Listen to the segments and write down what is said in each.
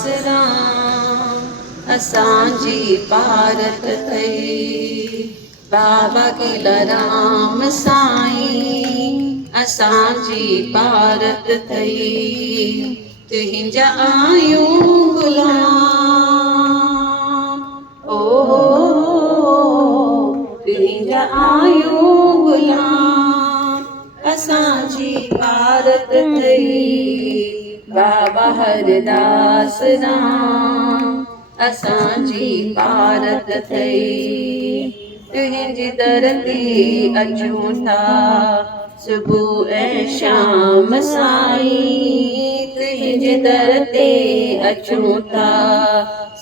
दास राम असांजी भारत थई। बाबा केला राम साईं असांजी भारत थई। तुंहिंजा आयूं गुलाम ओ तुंहिंजा आयूं गुलाम असांजी भारत थई। बाबा हरदास राम असांजी भारत थई। तुंहिंजी दर ते अचूं था सुबुह ऐं शाम साईं। तुंहिंजे दर ते अचूं था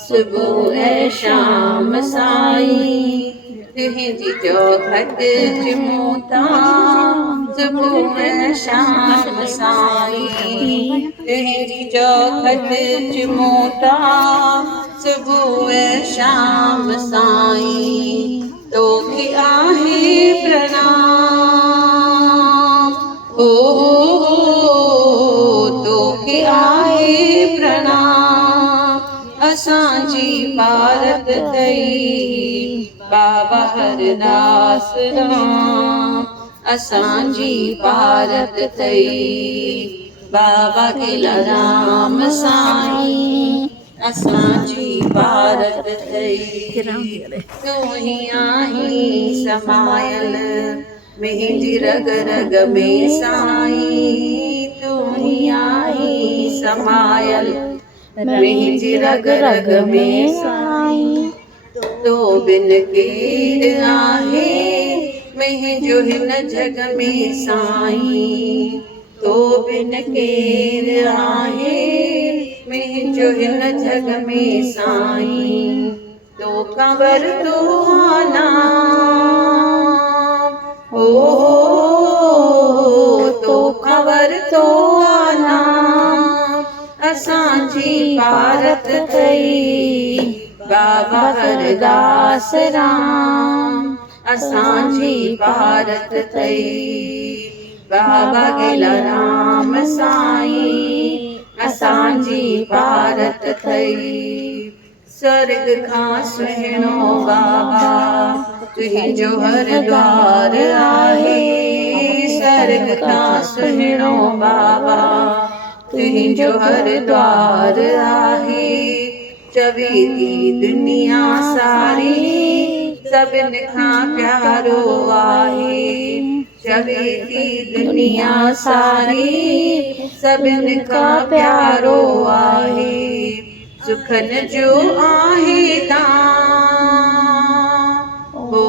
सुबुह ऐं शाम साईं। तुंहिंजी चौखट चूमूं था सुबुह ऐं शाम साईं। तुंहिंजी चौखट चूमूं था सुबुह ऐं शाम साईं। तोखे आहे प्रणाम ओ तोखे आहे प्रणाम असांजी भारत थई। बाबा हरदास राम असांजी भारत थई। बाबा केला राम साईं असांजी भारत थई। तूं ही आहीं समायल मुंहिंजी रग रग में साईं। तूं ही आहीं समायल मुंहिंजी रग रग में साईं। तो बिन केर आहे मुंहिंजो हिन जग में साईं। तो बिन केर आहे मुंहिंजो हिन जग में साईं। तो कंवर तो नाम ओ तो कंवर तो नाम असांजी भारत थई। बाबा हरदास राम असांजी भारत थई। बाबा केला राम साईं असांजी भारत थई। स्वर्ग खां सुहिणो बाबा तुंहिंजो हर द्वार आहे। स्वर्ग खां सुहिणो बाबा तुंहिंजो हर द्वार आहे। चवे थी दुनिया सारी सभिनि खां प्यारो आहे। चवे थी दुनिया सारी सभिनि खां प्यारो आहे। सुखन जो आहे दाम हो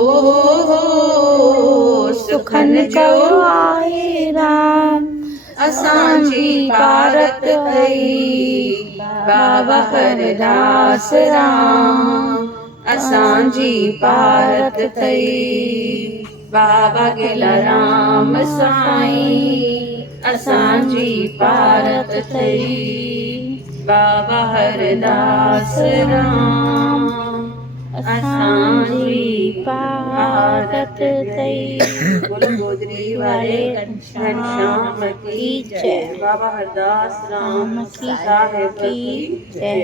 सुखन जो आहे राम असांजी भारत थई। बाबा हरदास राम असांजी भारत थई। बाबा केला राम साईं असांजी भारत थई। बाबा हरदास राम असांजी भारत थई। बोलो गोदरी वाले घनश्याम की जय। बाबा हरदास राम साहिब की जय।